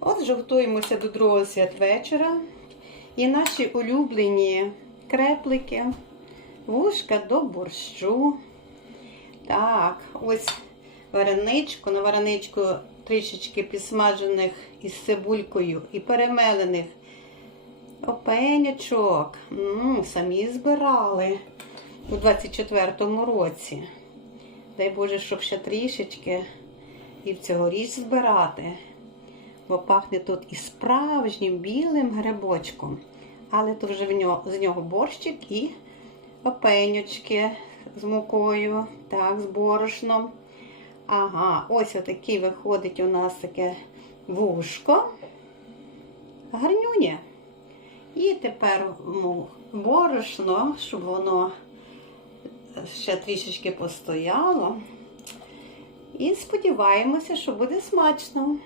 От жовтуємося до другого святвечора. І наші улюблені креплики, вушка до борщу. Так, ось вареничку. На вареничку трішечки підсмажених із цибулькою і перемелених опенячок. М -м, самі збирали у 24-му році. Дай Боже, щоб ще трішечки і в цьогоріч збирати бо пахне тут і справжнім білим грибочком. Але тут вже в нього, з нього борщик і опенючки з мукою, так, з борошном. Ага, ось отакий виходить у нас таке вушко. Гарнюня. І тепер ну, борошно, щоб воно ще трішечки постояло. І сподіваємося, що буде смачно.